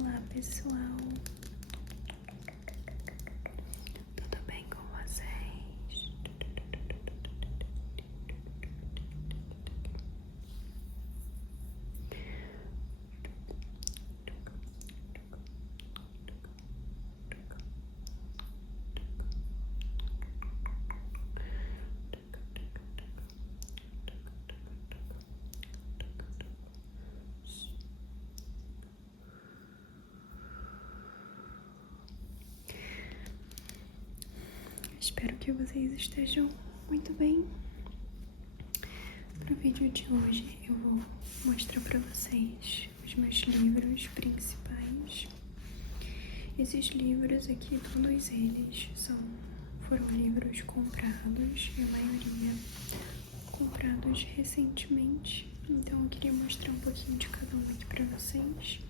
Olá pessoal, tudo bem com vocês? Espero que vocês estejam muito bem. No vídeo de hoje eu vou mostrar para vocês os meus livros principais. Esses livros aqui, todos eles foram livros comprados, e a maioria comprados recentemente. Então eu queria mostrar um pouquinho de cada um aqui para vocês.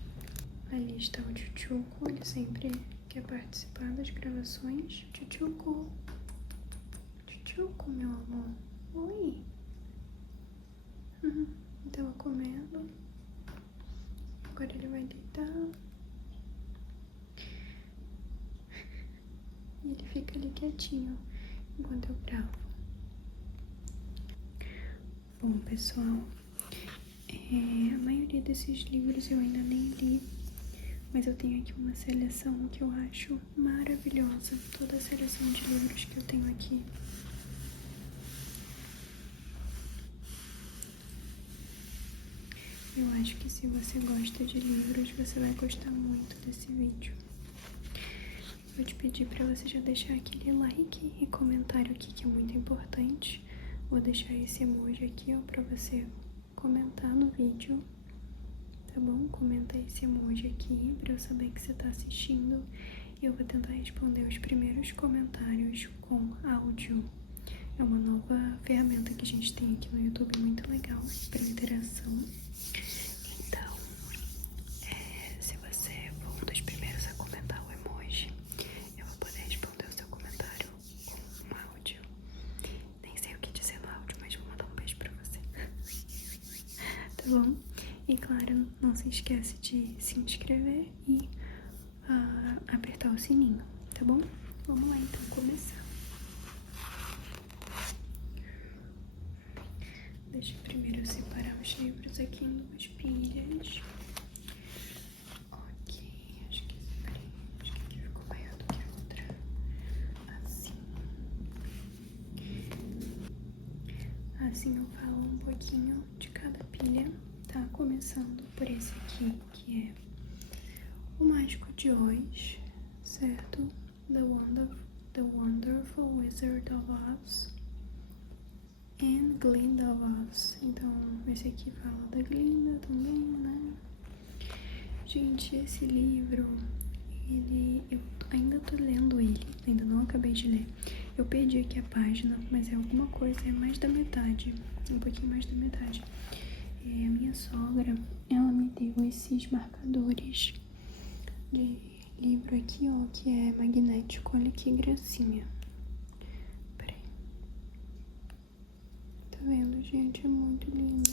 Ali está o Tchutchuco, ele sempre quer participar das gravações. Tchutchuco, Tchutchuco, meu amor. Oi. Tava comendo. Agora ele vai deitar. E ele fica ali quietinho enquanto eu gravo. Bom, pessoal, a maioria desses livros eu ainda nem li, mas eu tenho aqui uma seleção que eu acho maravilhosa. Toda a seleção de livros que eu tenho aqui. Eu acho que se você gosta de livros, você vai gostar muito desse vídeo. Vou te pedir para você já deixar aquele like e comentário aqui, que é muito importante. Vou deixar esse emoji aqui, ó, para você comentar no vídeo, tá bom? Comenta esse emoji aqui para eu saber que você tá assistindo. E eu vou tentar responder os primeiros comentários com áudio. É uma nova ferramenta que a gente tem aqui no YouTube, muito legal para interação. Então, se você for um dos primeiros a comentar o emoji, eu vou poder responder o seu comentário com um áudio. Nem sei o que dizer no áudio, mas vou mandar um beijo pra você. Tá bom? E claro, não se esquece de se inscrever e apertar o sininho, tá bom? Vamos lá então começar. Deixa eu primeiro separar os livros aqui em duas pilhas. Ok, acho que aqui ficou maior do que a outra. Assim. Assim eu falo um pouquinho de cada pilha, tá? Começando por esse aqui, que é O Mágico de Oz, certo? The Wonderful Wizard of Oz. And Glinda of Oz. Então, esse aqui fala da Glinda também, né? Gente, esse livro, eu ainda tô lendo ele, ainda não acabei de ler. Eu perdi aqui a página, mas é alguma coisa, é mais da metade, um pouquinho mais da metade. A minha sogra, ela me deu esses marcadores de livro aqui, ó, que é magnético. Olha que gracinha. Tá vendo, gente? É muito lindo.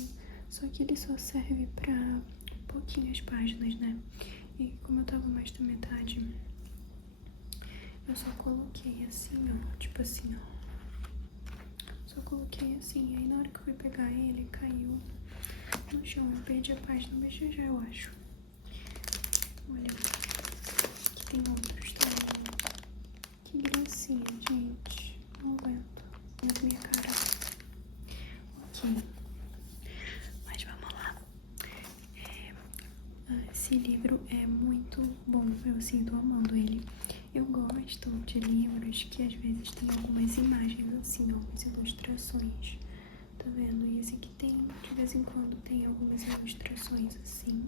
Só que ele só serve pra pouquinhas páginas, né? E como eu tava mais da metade, eu só coloquei assim, ó. Tipo assim, ó. Só coloquei assim. Aí na hora que eu fui pegar ele, caiu no chão. Eu perdi a página, mas já eu acho. Olha, aqui tem outros também. Que gracinha, gente. Não aguento. Na minha cara. Ok, mas vamos lá. Esse livro é muito bom, eu sinto amando ele. Eu gosto de livros que às vezes tem algumas imagens assim, algumas ilustrações. Tá vendo? E esse aqui tem, de vez em quando tem algumas ilustrações assim.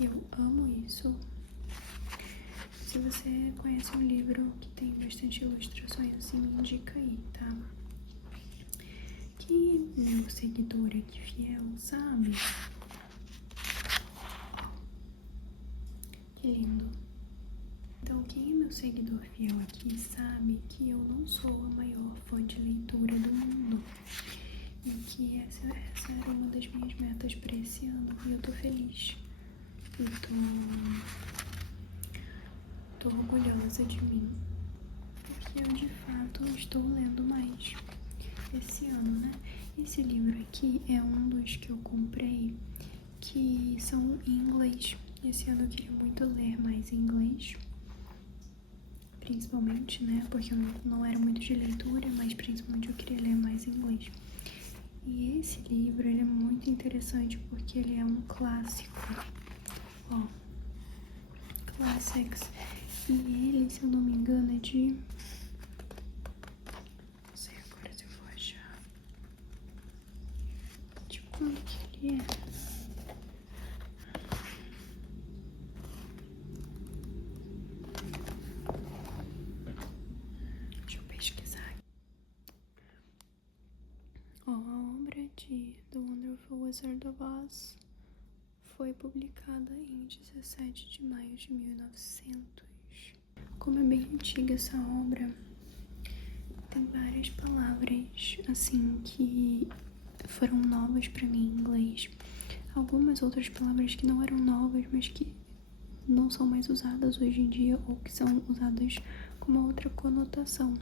Eu amo isso. Se você conhece um livro que tem bastante ilustrações assim, me indica aí, tá? Que meu seguidor aqui fiel, sabe? Que lindo. Então, quem é meu seguidor fiel aqui sabe que eu não sou a maior fã de leitura do mundo. E que essa era uma das minhas metas para esse ano. E eu tô feliz. Eu tô muito orgulhosa de mim, porque eu de fato estou lendo mais esse ano, né? Esse livro aqui é um dos que eu comprei que são em inglês. Esse ano eu queria muito ler mais em inglês, principalmente, né? Porque eu não era muito de leitura, mas principalmente eu queria ler mais em inglês. E esse livro, ele é muito interessante porque ele é um clássico, ó, Classics. E ele, se eu não me engano, é de... não sei agora se eu vou achar. De quando que ele é? Deixa eu pesquisar. Ó, a obra de The Wonderful Wizard of Oz foi publicada em 17 de maio de 1900. Como é bem antiga essa obra, tem várias palavras, assim, que foram novas pra mim em inglês. Algumas outras palavras que não eram novas, mas que não são mais usadas hoje em dia, ou que são usadas com uma outra conotação,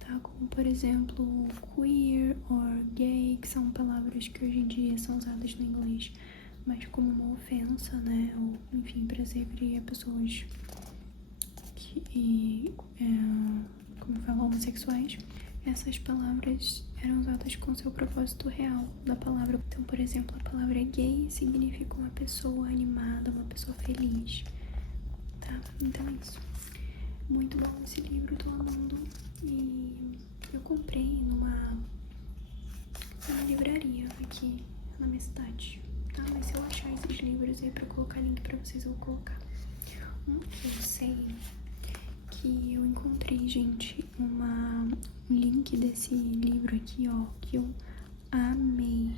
tá? Como, por exemplo, queer or gay, que são palavras que hoje em dia são usadas no inglês, mas como uma ofensa, né? Ou, enfim, pra se referir a pessoas que, como eu falo, homossexuais. Essas palavras eram usadas com seu propósito real da palavra. Então, por exemplo, a palavra gay significa uma pessoa animada, uma pessoa feliz, tá? Então é isso. Muito bom esse livro, tô amando. E eu comprei numa livraria aqui na minha cidade, tá? Mas se eu achar esses livros aí pra colocar link pra vocês, eu vou colocar. Eu sei que eu encontrei, gente, um link desse livro aqui, ó, que eu amei.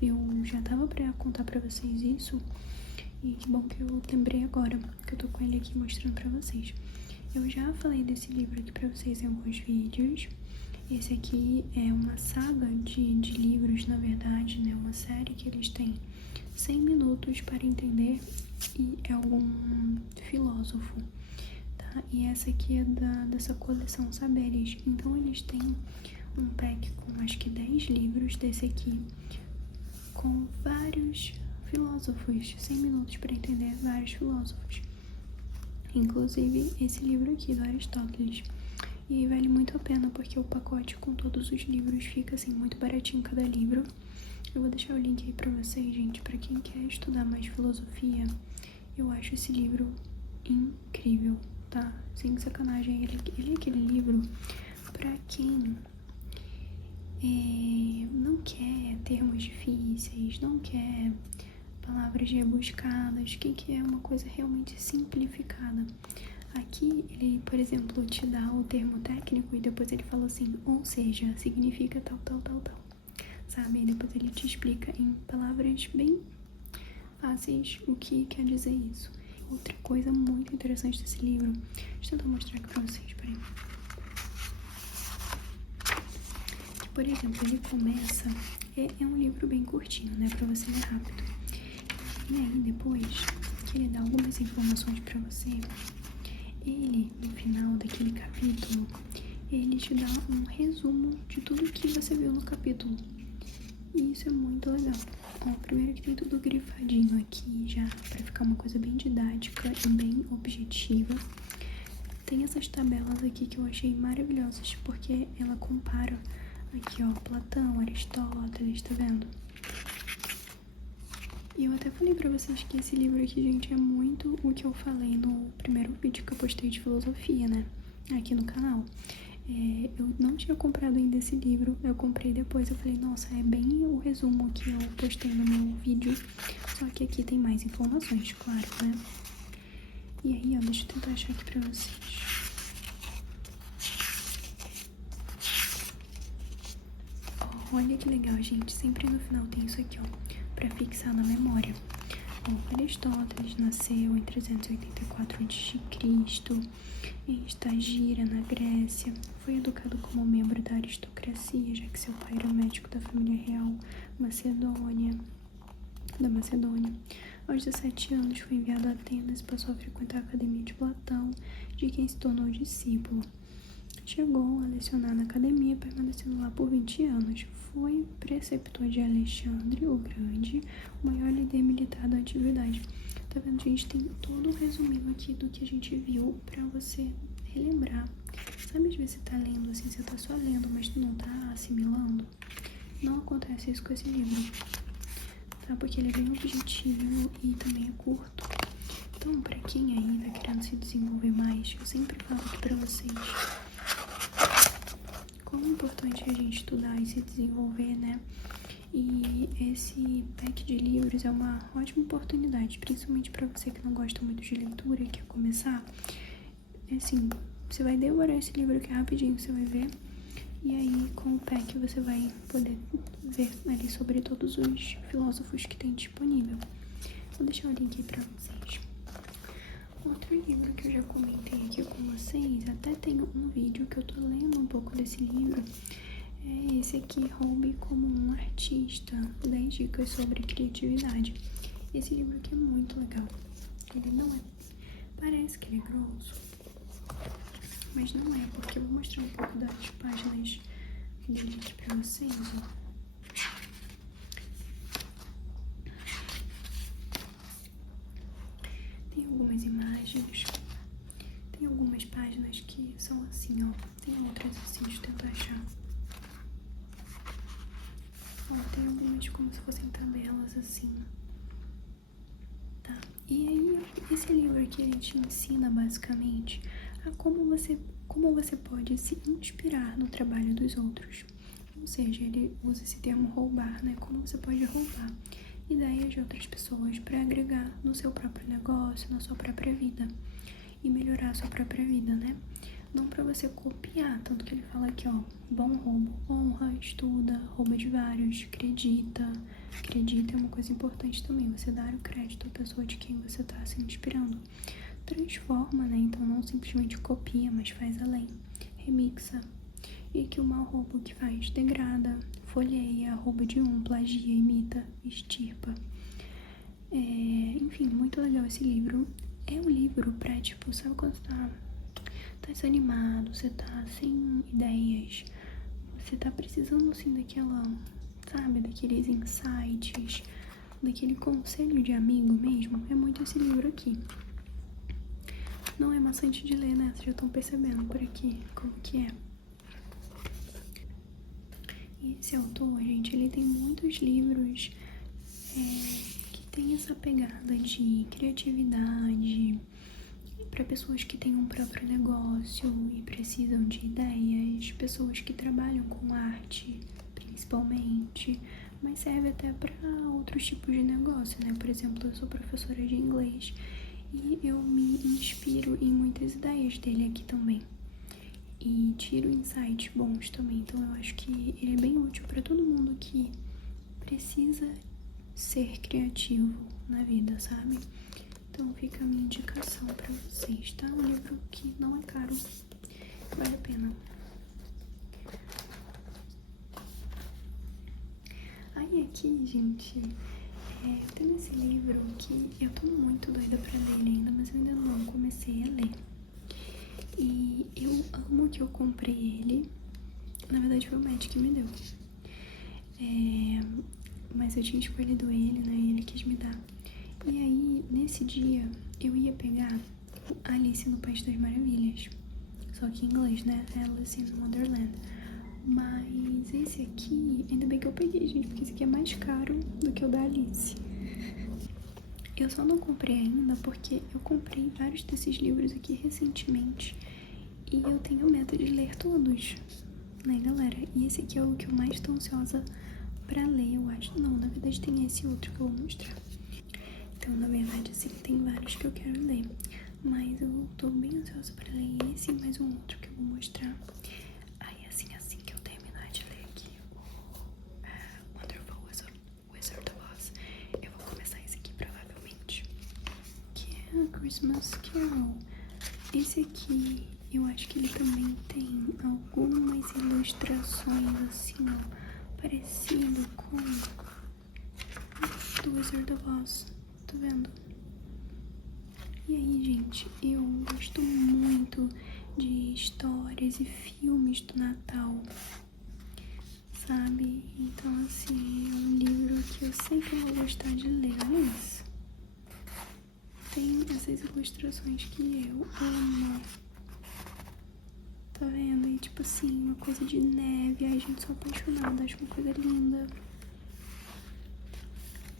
Eu já tava pra contar pra vocês isso, e que bom que eu lembrei agora, que eu tô com ele aqui mostrando pra vocês. Eu já falei desse livro aqui pra vocês em alguns vídeos. Esse aqui é uma saga de livros, na verdade, né, uma série que eles têm 100 minutos para entender, e é algum filósofo. E essa aqui é dessa coleção Saberes. Então eles têm um pack com acho que 10 livros desse aqui, com vários filósofos, 100 minutos para entender vários filósofos. Inclusive esse livro aqui do Aristóteles. E vale muito a pena porque o pacote com todos os livros fica assim muito baratinho cada livro. Eu vou deixar o link aí pra vocês, gente, pra quem quer estudar mais filosofia. Eu acho esse livro incrível, tá? Sem sacanagem, ele é aquele livro pra quem não quer termos difíceis, não quer palavras rebuscadas, quem quer uma coisa realmente simplificada. Aqui ele, por exemplo, te dá o termo técnico e depois ele fala assim, ou seja, significa tal, tal, tal, tal, sabe? E depois ele te explica em palavras bem fáceis o que quer dizer isso. Outra coisa muito interessante desse livro, deixa eu tentar mostrar aqui pra vocês, peraí. Que, por exemplo, ele começa, é um livro bem curtinho, né, pra você ler rápido. E aí, depois que ele dá algumas informações pra você, ele, no final daquele capítulo, ele te dá um resumo de tudo que você viu no capítulo. E isso é muito legal. Ó, primeiro que tem tudo grifadinho aqui já, pra ficar uma coisa bem didática e bem objetiva. Tem essas tabelas aqui que eu achei maravilhosas, porque ela compara aqui, ó, Platão, Aristóteles, tá vendo? E eu até falei pra vocês que esse livro aqui, gente, é muito o que eu falei no primeiro vídeo que eu postei de filosofia, né? Aqui no canal. Eu não tinha comprado ainda esse livro, eu comprei depois, eu falei, nossa, é bem o resumo que eu postei no meu vídeo, só que aqui tem mais informações, claro, né? E aí, ó, deixa eu tentar achar aqui pra vocês. Olha que legal, gente, sempre no final tem isso aqui, ó, pra fixar na memória. Ó, Aristóteles nasceu em 384 a.C., em Estagira, na Grécia. Foi educado como membro da aristocracia, já que seu pai era médico da família real macedônia. da Macedônia. Aos 17 anos foi enviado a Atenas e passou a frequentar a academia de Platão, de quem se tornou discípulo. Chegou a lecionar na academia, permanecendo lá por 20 anos. Foi preceptor de Alexandre o Grande, o maior líder militar da antiguidade. Tá vendo, gente? Tem todo um resuminho aqui do que a gente viu pra você relembrar. Sabe, às vezes você tá lendo assim, você tá só lendo, mas tu não tá assimilando? Não acontece isso com esse livro, tá? Porque ele é bem objetivo e também é curto. Então, pra quem aí tá querendo se desenvolver mais, eu sempre falo aqui pra vocês como é importante a gente estudar e se desenvolver, né? E esse pack de livros é uma ótima oportunidade, principalmente pra você que não gosta muito de leitura e quer começar. Assim, você vai devorar esse livro aqui rapidinho, você vai ver. E aí, com o pack, você vai poder ver ali sobre todos os filósofos que tem disponível. Vou deixar o link aí pra vocês. Outro livro que eu já comentei aqui com vocês, até tenho um vídeo que eu tô lendo um pouco desse livro, é esse aqui, Roube como um Artista, 10 dicas sobre criatividade. Esse livro aqui é muito legal. Ele não é... Parece que ele é grosso, mas não é, porque eu vou mostrar um pouco das páginas dele aqui pra vocês, ó. Tem algumas imagens, tem algumas páginas que são assim, ó. Tem outras assim, deixa eu tentar achar. Ó, tem algumas como se fossem tabelas assim. Tá, e aí esse livro aqui, ele te ensina basicamente a como você pode se inspirar no trabalho dos outros. Ou seja, ele usa esse termo roubar, né? Como você pode roubar ideias de outras pessoas para agregar no seu próprio negócio, na sua própria vida e melhorar a sua própria vida, né? Não para você copiar, tanto que ele fala aqui, ó, bom roubo, honra, estuda, rouba de vários, acredita. Acredita é uma coisa importante também, você dar o crédito à pessoa de quem você tá se inspirando. Transforma, né? Então não simplesmente copia, mas faz além. Remixa. E que o mau roubo que faz degrada, folheia, rouba de um, plagia, imita, extirpa. Enfim, muito legal esse livro. É um livro pra, tipo, sabe quando você tá desanimado, você tá sem ideias, você tá precisando, assim, daquela, sabe, daqueles insights, daquele conselho de amigo mesmo. É muito esse livro aqui. Não é maçante de ler, né? Vocês já estão percebendo por aqui como que é. E esse autor, gente, ele tem muitos livros que tem essa pegada de criatividade para pessoas que têm um próprio negócio e precisam de ideias, pessoas que trabalham com arte, principalmente, mas serve até para outros tipos de negócio, né? Por exemplo, eu sou professora de inglês e eu me inspiro em muitas ideias dele aqui também. E tiro insights bons também. Então eu acho que ele é bem útil para todo mundo que precisa ser criativo na vida, sabe? Então fica a minha indicação para vocês, tá? Um livro que não é caro, vale a pena. Aí aqui, gente, tem esse livro que eu tô muito doida pra ler ele ainda, mas eu ainda não comecei a ler. E eu amo que eu comprei ele. Na verdade foi o Matt que me deu. Mas eu tinha escolhido ele, né? E ele quis me dar. E aí, nesse dia, eu ia pegar o Alice no País das Maravilhas. Só que em inglês, né? Alice in Wonderland. Mas esse aqui, ainda bem que eu peguei, gente, porque esse aqui é mais caro do que o da Alice. Eu só não comprei ainda porque eu comprei vários desses livros aqui recentemente e eu tenho meta de ler todos, né, galera? E esse aqui é o que eu mais tô ansiosa pra ler, eu acho. Não, na verdade tem esse outro que eu vou mostrar. Então, na verdade, assim, tem vários que eu quero ler, mas eu tô bem ansiosa pra ler esse e mais um outro que eu vou mostrar. Aí, assim que eu terminar de ler aqui o Wonderful Wizard of Oz, eu vou começar esse aqui provavelmente, que é a Christmas Carol. Esse aqui, eu acho que ele também tem algumas ilustrações assim, ó, parecido com do Wizard of Oz. Tá vendo? E aí, gente, eu gosto muito de histórias e filmes do Natal, sabe? Então, assim, é um livro que eu sei que eu vou gostar de ler. Olha isso. Tem essas ilustrações que eu amo. Tá vendo? E tipo assim, uma coisa de neve. Ai, gente, sou apaixonada, acho uma coisa linda.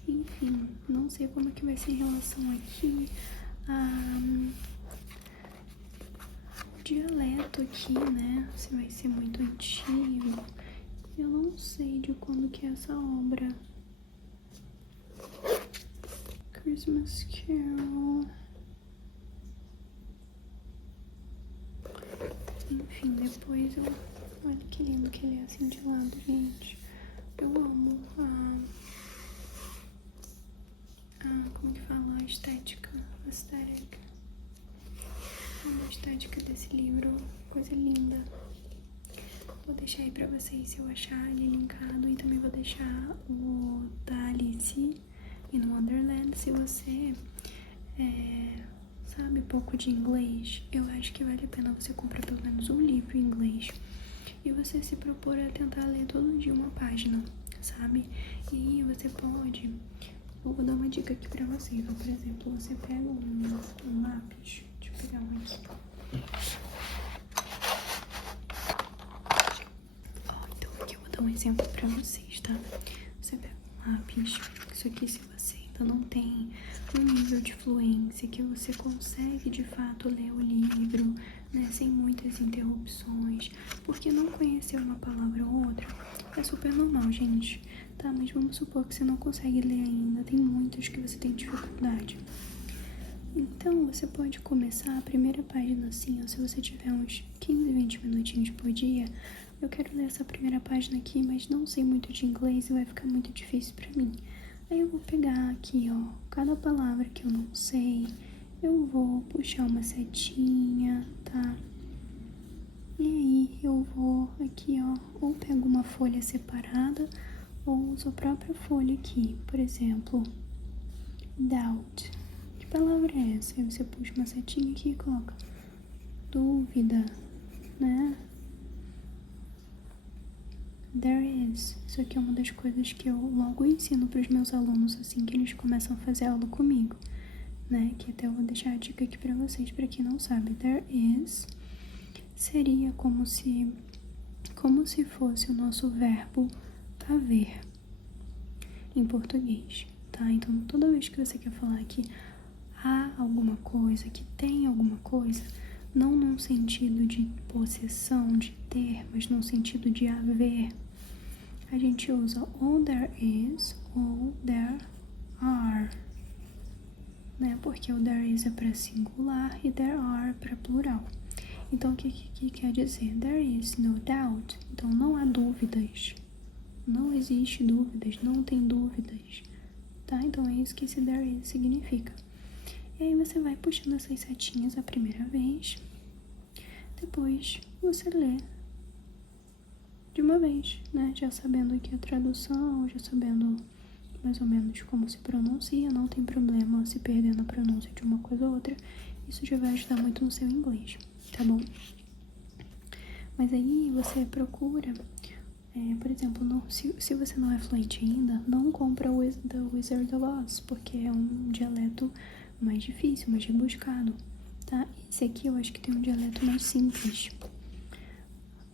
Enfim, não sei como que vai ser em relação aqui o dialeto aqui, né? Se vai ser muito antigo. Eu não sei de quando que é essa obra. Christmas Carol. Enfim, depois eu... Olha que lindo que ele é assim de lado, gente. Eu amo como que fala? A estética. Aesthetic. A estética desse livro. Coisa linda. Vou deixar aí pra vocês se eu achar ele linkado. E também vou deixar o da Alice in Wonderland. Se você sabe pouco de inglês, eu acho que vale a pena você comprar pelo menos um livro em inglês. E você se propor a tentar ler todo dia uma página, sabe? E aí você pode... Eu vou dar uma dica aqui pra vocês. Por exemplo, você pega um lápis. Deixa eu pegar um aqui. Então aqui eu vou dar um exemplo pra vocês, tá? Você pega um lápis. Isso aqui, se você ainda não tem um nível de fluência que você consegue de fato ler o livro, né, sem muitas interrupções, porque não conhecer uma palavra ou outra é super normal, gente, tá? Mas vamos supor que você não consegue ler ainda, tem muitos que você tem dificuldade. Então, você pode começar a primeira página assim, ó, se você tiver uns 15, 20 minutinhos por dia. Eu quero ler essa primeira página aqui, mas não sei muito de inglês e vai ficar muito difícil pra mim. Aí eu vou pegar aqui, ó, cada palavra que eu não sei, eu vou puxar uma setinha, tá? E aí eu vou aqui, ó, ou pego uma folha separada ou uso a própria folha aqui. Por exemplo, doubt. Que palavra é essa? Aí você puxa uma setinha aqui e coloca dúvida, né? There is. Isso aqui é uma das coisas que eu logo ensino para os meus alunos assim que eles começam a fazer aula comigo, né? Que até eu vou deixar a dica aqui para vocês, para quem não sabe. There is seria como se fosse o nosso verbo haver em português, tá? Então toda vez que você quer falar que há alguma coisa, que tem alguma coisa, não num sentido de possessão, de ter, mas num sentido de haver, a gente usa ou there is ou there are, né? Porque o there is é para singular e there are para plural. Então, o que quer dizer? There is no doubt. Então, não há dúvidas. Não existe dúvidas, não tem dúvidas, tá? Então, é isso que esse there is significa. E aí você vai puxando essas setinhas a primeira vez. Depois você lê de uma vez, né? Já sabendo aqui a tradução, já sabendo mais ou menos como se pronuncia. Não tem problema se perder na pronúncia de uma coisa ou outra. Isso já vai ajudar muito no seu inglês, tá bom? Mas aí você procura... por exemplo, se você não é fluente ainda, não compra o The Wizard of Oz, porque é um dialeto mais difícil, mais rebuscado, tá? Esse aqui eu acho que tem um dialeto mais simples.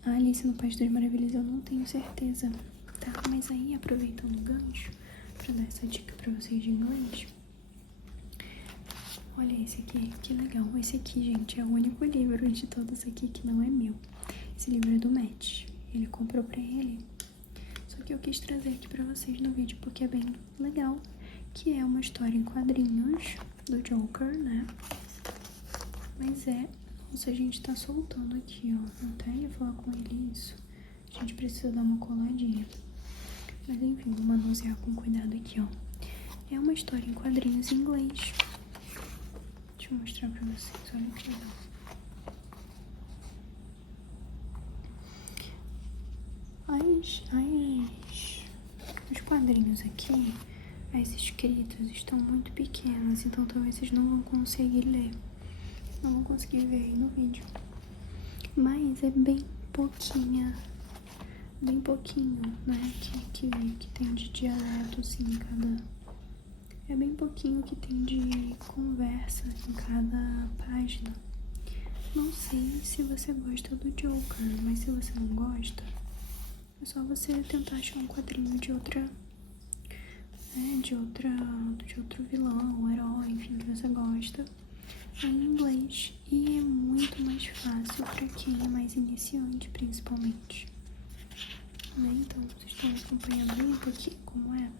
A Alice no País das Maravilhas eu não tenho certeza, tá? Mas aí, aproveitando o gancho pra dar essa dica pra vocês de inglês, olha esse aqui, que legal. Esse aqui, gente, é o único livro de todos aqui que não é meu. Esse livro é do Matt. Ele comprou pra ele. Só que eu quis trazer aqui pra vocês no vídeo porque é bem legal. Que é uma história em quadrinhos do Joker, né? Mas nossa, a gente tá soltando aqui, ó. Eu até ia falar com ele isso. A gente precisa dar uma coladinha. Mas enfim, vou manusear com cuidado aqui, ó. É uma história em quadrinhos em inglês. Deixa eu mostrar pra vocês. Olha que legal. Os quadrinhos aqui as escritas estão muito pequenas, então talvez vocês não vão conseguir ler, não vão conseguir ver aí no vídeo. Mas é bem pouquinho, né, que tem de dialeto, assim, em cada... É bem pouquinho que tem de conversa em cada página. Não sei se você gosta do Joker, mas se você não gosta, é só você tentar achar um quadrinho de outra, né, de outro vilão, herói, enfim, que você gosta, em inglês. E é muito mais fácil pra quem é mais iniciante, principalmente. Né? Então, vocês estão me acompanhando aí um pouquinho como é?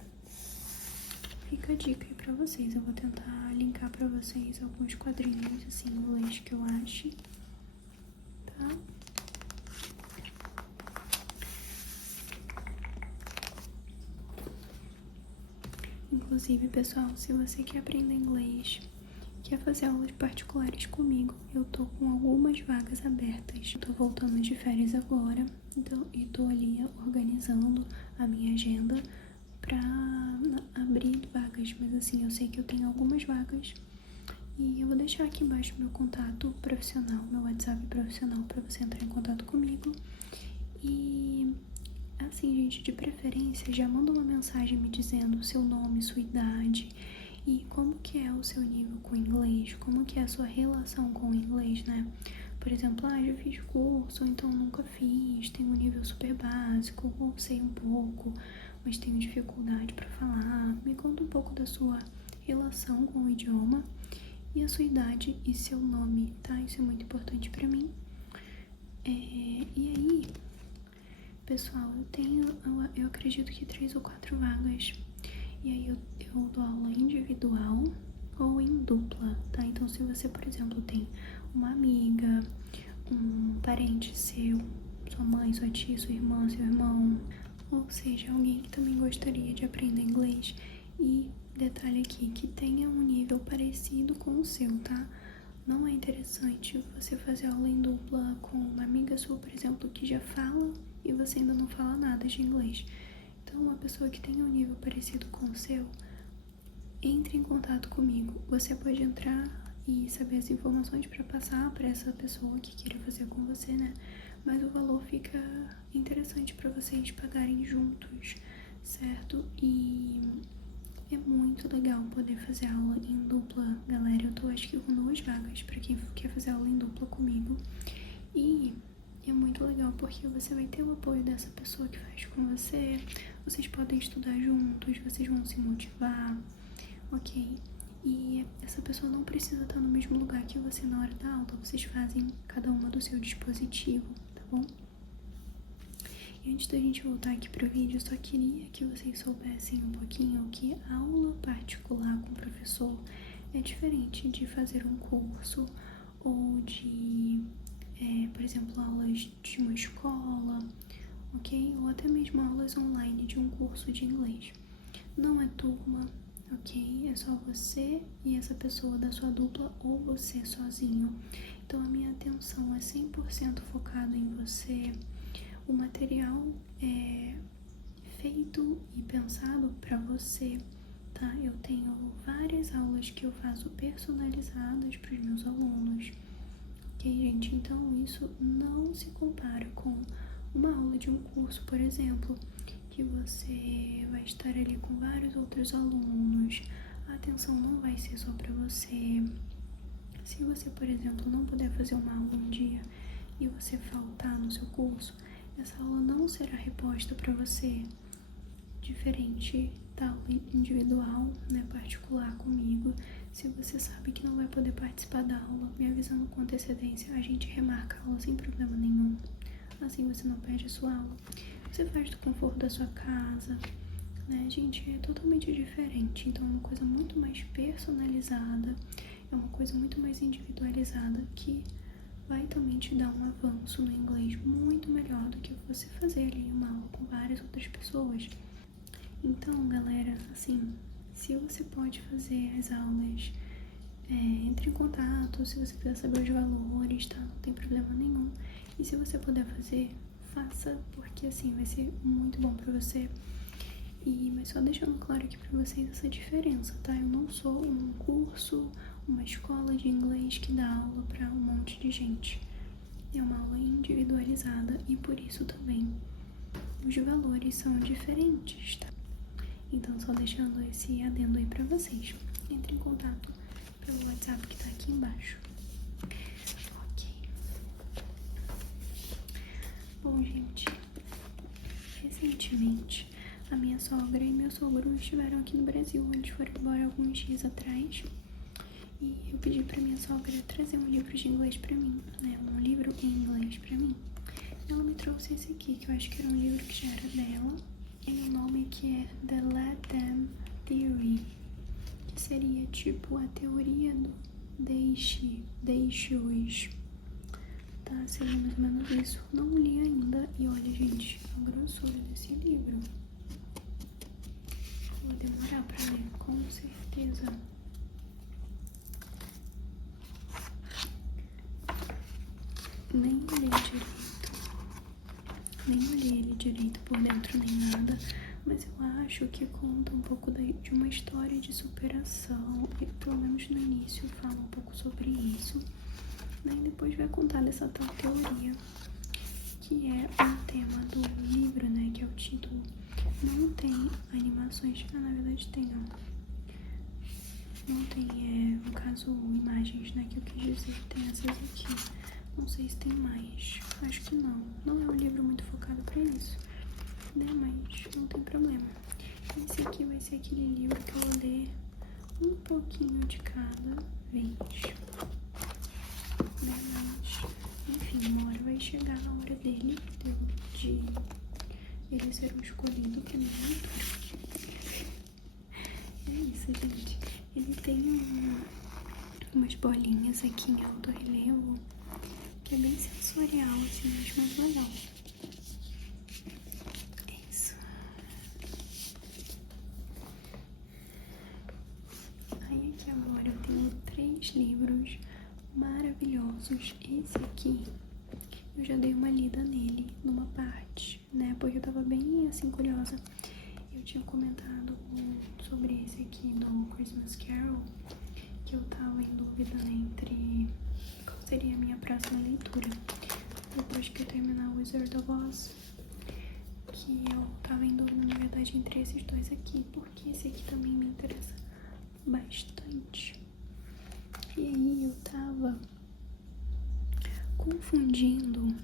Fica a dica aí pra vocês. Eu vou tentar linkar pra vocês alguns quadrinhos, assim, em inglês que eu ache, tá? Inclusive, pessoal, se você quer aprender inglês, quer fazer aulas particulares comigo, eu tô com algumas vagas abertas. Eu tô voltando de férias agora, então, e tô ali organizando a minha agenda pra abrir vagas. Mas assim, eu sei que eu tenho algumas vagas e eu vou deixar aqui embaixo meu contato profissional, meu WhatsApp profissional, pra você entrar em contato comigo. E assim, gente, de preferência, já manda uma mensagem me dizendo o seu nome, sua idade e como que é o seu nível com o inglês, como que é a sua relação com o inglês, né? Por exemplo, já fiz curso, ou então nunca fiz, tenho um nível super básico, ou sei um pouco, mas tenho dificuldade para falar. Me conta um pouco da sua relação com o idioma e a sua idade e seu nome, tá? Isso é muito importante para mim. E aí, pessoal, eu acredito que 3 ou 4 vagas. E aí eu dou aula individual ou em dupla, tá? Então, se você, por exemplo, tem uma amiga, um parente seu, sua mãe, sua tia, sua irmã, seu irmão, ou seja, alguém que também gostaria de aprender inglês, e detalhe aqui, que tenha um nível parecido com o seu, tá? Não é interessante você fazer aula em dupla com uma amiga sua, por exemplo, que já fala e você ainda não fala nada de inglês. Então, uma pessoa que tenha um nível parecido com o seu, entre em contato comigo. Você pode entrar e saber as informações para passar para essa pessoa que queira fazer com você, né? Mas o valor fica interessante para vocês pagarem juntos, certo? E é muito legal poder fazer aula em dupla, galera. Eu tô, acho que com 2 vagas para quem quer fazer aula em dupla comigo. E é muito legal porque você vai ter o apoio dessa pessoa que faz com você. Vocês podem estudar juntos, vocês vão se motivar, ok? E essa pessoa não precisa estar no mesmo lugar que você na hora da aula. Vocês fazem cada uma do seu dispositivo, tá bom? E antes da gente voltar aqui pro vídeo, eu só queria que vocês soubessem um pouquinho que a aula particular com o professor é diferente de fazer um curso ou de, por exemplo, aulas de uma escola, ok? Ou até mesmo aulas online de um curso de inglês. Não é turma, ok? É só você e essa pessoa da sua dupla ou você sozinho. Então a minha atenção é 100% focada em você. O material é feito e pensado para você, tá? Eu tenho várias aulas que eu faço personalizadas para os meus alunos, ok, gente? Então isso não se compara com uma aula de um curso, por exemplo, que você vai estar ali com vários outros alunos. A atenção não vai ser só para você. Se você, por exemplo, não puder fazer uma aula um dia e você faltar no seu curso, essa aula não será reposta para você, diferente da aula individual, né, particular comigo. Se você sabe que não vai poder participar da aula, me avisando com antecedência, a gente remarca a aula sem problema nenhum. Assim você não perde a sua aula. Você faz do conforto da sua casa, né, gente? É totalmente diferente. Então é uma coisa muito mais personalizada, é uma coisa muito mais individualizada que vai também te dar um avanço no inglês muito melhor do que você fazer ali uma aula com várias outras pessoas. Então, galera, assim, se você pode fazer as aulas, entre em contato. Se você quiser saber os valores, tá? Não tem problema nenhum. E se você puder fazer, faça, porque assim vai ser muito bom pra você. Mas só deixando claro aqui pra vocês essa diferença, tá? Eu não sou um curso, uma escola de inglês que dá aula pra um monte de gente. É uma aula individualizada e por isso também os valores são diferentes, tá? Então, só deixando esse adendo aí pra vocês. Entre em contato pelo WhatsApp que tá aqui embaixo. Ok. Bom, gente, recentemente a minha sogra e meu sogro estiveram aqui no Brasil. Eles foram embora alguns dias atrás. E eu pedi pra minha sogra trazer um livro de inglês pra mim, né? Um livro em inglês pra mim. Ela me trouxe esse aqui, que eu acho que era um livro que já era dela. E o nome aqui é The Let Them Theory, que seria tipo a teoria do deixe-os. Tá? Seria mais ou menos isso. Não li ainda. E olha, gente, a grossura desse livro. Vou demorar pra ler, com certeza. Nem olhei direito. Nem olhei ele direito por dentro nem nada. Mas eu acho que conta um pouco de uma história de superação. E, pelo menos no início fala um pouco sobre isso. E depois vai contar dessa tal teoria, que é o tema do livro, né? Que é o título. Não tem animações. Na verdade tem, não. Não tem, no caso, imagens, né? Que eu quis dizer. Tem essas aqui. Não sei se tem mais. Acho que não. Não é um livro muito focado pra isso, né? Mas não tem problema. Esse aqui vai ser aquele livro que eu vou ler um pouquinho de cada vez. Né? Mas, enfim, uma hora vai chegar na hora dele, de ele ser o escolhido pra minha leitura. É isso, gente. Ele tem umas bolinhas aqui em alto relevo, que é bem sensorial, assim, acho mais legal. Isso. Aí aqui agora eu tenho 3 livros maravilhosos. Esse aqui, eu já dei uma lida nele, numa parte, né, porque eu tava bem, assim, curiosa. Eu tinha comentado sobre esse aqui do Christmas Carol, que eu tava em dúvida entre qual seria a minha próxima leitura depois que eu terminar o Wizard of Oz, que eu tava em dúvida, na verdade, entre esses dois aqui, porque esse aqui também me interessa bastante. E aí eu tava confundindo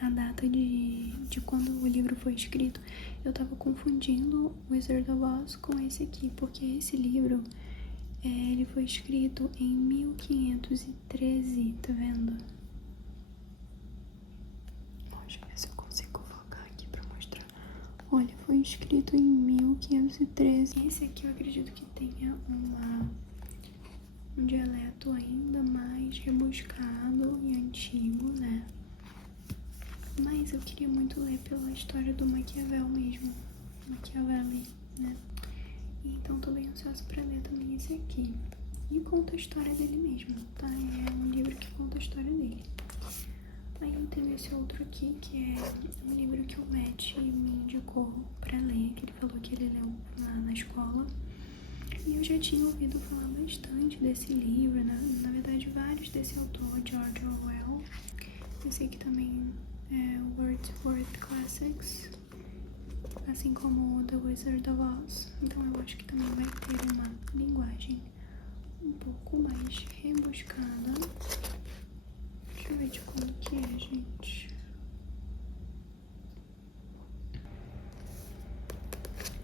a data de quando o livro foi escrito. Eu tava confundindo Wizard of Oz com esse aqui, porque esse livro, ele foi escrito em 1513, tá vendo? Deixa eu ver se eu consigo focar aqui pra mostrar. Olha, foi escrito em 1513. Esse aqui eu acredito que tenha um dialeto ainda mais rebuscado e antigo, né? Mas eu queria muito ler pela história do Maquiavel mesmo. Machiavelli, né? Então tô bem ansiosa pra ler também esse aqui. E conta a história dele mesmo, tá? É um livro que conta a história dele. Aí eu tenho esse outro aqui, que é um livro que o Matt me indicou pra ler, que ele falou que ele leu lá na escola. E eu já tinha ouvido falar bastante desse livro, né? Na verdade, vários desse autor, George Orwell. Esse aqui também é Wordsworth Classics, assim como The Wizard of Oz. Então eu acho que também vai ter uma linguagem um pouco mais rebuscada. Deixa eu ver de quando que é, gente.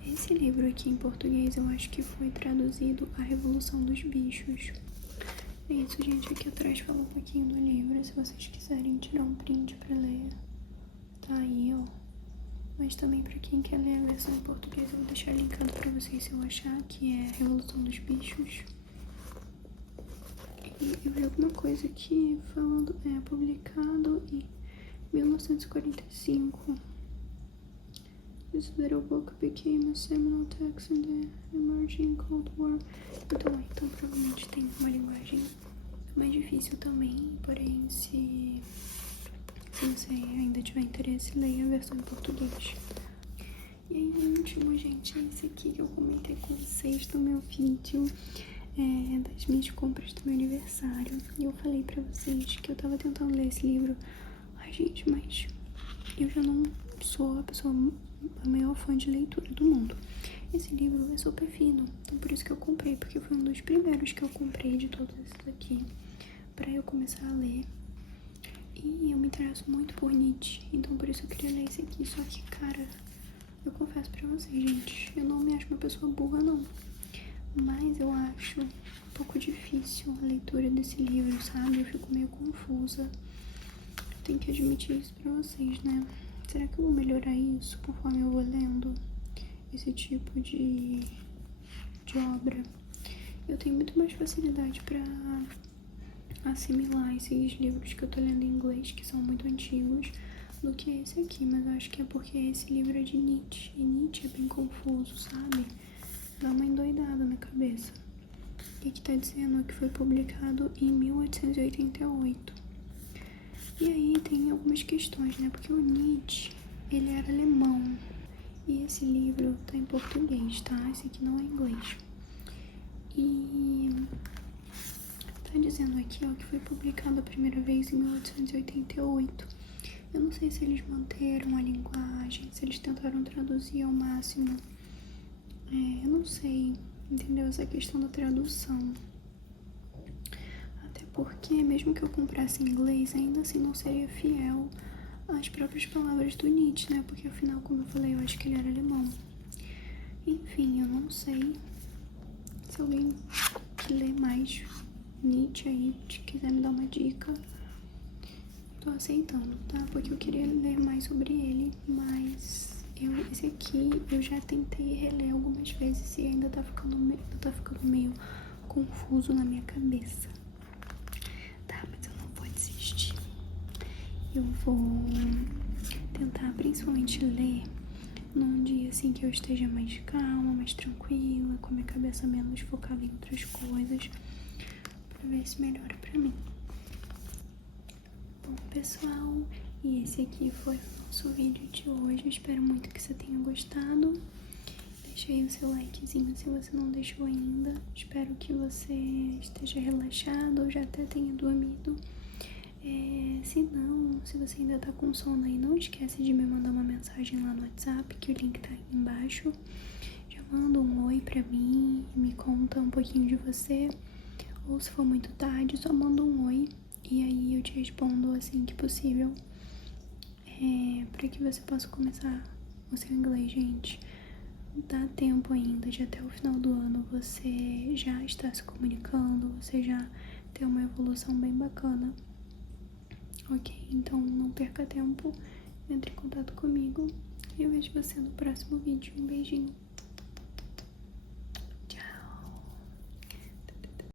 Esse livro aqui em português eu acho que foi traduzido A Revolução dos Bichos. É isso, gente. Aqui atrás fala um pouquinho do livro, se vocês quiserem tirar um print pra ler. Tá aí, ó. Mas também pra quem quer ler a versão em português, eu vou deixar linkado pra vocês se eu achar, que é Revolução dos Bichos. E eu vi alguma coisa aqui falando, publicado em 1945. This little book became a seminal text in the emerging Cold War. Então provavelmente tem uma linguagem mais difícil também, porém se você ainda tiver interesse, leia a versão em português. E aí, o último, gente, é esse aqui que eu comentei com vocês do meu vídeo, das minhas compras do meu aniversário. E eu falei pra vocês que eu tava tentando ler esse livro. Ai, gente, mas eu já não sou a maior fã de leitura do mundo. Esse livro é super fino, então por isso que eu comprei, porque foi um dos primeiros que eu comprei de todos esses aqui, pra eu começar a ler. E eu me interesso muito por Nietzsche, então por isso eu queria ler esse aqui. Só que, cara, eu confesso pra vocês, gente, eu não me acho uma pessoa burra, não. Mas eu acho um pouco difícil a leitura desse livro, sabe? Eu fico meio confusa. Tenho que admitir isso pra vocês, né? Será que eu vou melhorar isso conforme eu vou lendo esse tipo de obra? Eu tenho muito mais facilidade pra assimilar esses livros que eu tô lendo em inglês, que são muito antigos, do que esse aqui, mas eu acho que é porque esse livro é de Nietzsche, e Nietzsche é bem confuso, sabe? Dá uma endoidada na cabeça. E aqui tá dizendo que foi publicado em 1888. E aí tem algumas questões, né? Porque o Nietzsche, ele era alemão, e esse livro tá em português, tá? Esse aqui não é inglês. E tá dizendo aqui, ó, que foi publicado a primeira vez em 1888. Eu não sei se eles manteram a linguagem, se eles tentaram traduzir ao máximo. Eu não sei, entendeu? Essa questão da tradução. Até porque, mesmo que eu comprasse em inglês, ainda assim não seria fiel às próprias palavras do Nietzsche, né? Porque afinal, como eu falei, eu acho que ele era alemão. Enfim, eu não sei. Se alguém que lê mais Nietzsche aí quiser me dar uma dica, tô aceitando, tá? Porque eu queria ler mais sobre ele, mas esse aqui eu já tentei reler algumas vezes e ainda tá ficando meio confuso na minha cabeça. Tá, mas eu não vou desistir. Eu vou tentar principalmente ler num dia assim que eu esteja mais calma, mais tranquila, com a minha cabeça menos focada em outras coisas, pra ver se melhora pra mim. Bom, pessoal, e esse aqui foi o nosso vídeo de hoje. Eu espero muito que você tenha gostado. Deixa aí o seu likezinho se você não deixou ainda. Espero que você esteja relaxado ou já até tenha dormido. Se não, se você ainda tá com sono aí, não esquece de me mandar uma mensagem lá no WhatsApp, que o link tá aí embaixo. Já manda um oi pra mim, me conta um pouquinho de você. Ou se for muito tarde, só manda um oi e aí eu te respondo assim que possível. Pra que você possa começar o seu inglês, gente. Dá tempo ainda de até o final do ano você já estar se comunicando, você já ter uma evolução bem bacana. Ok, então não perca tempo, entre em contato comigo e eu vejo você no próximo vídeo. Um beijinho.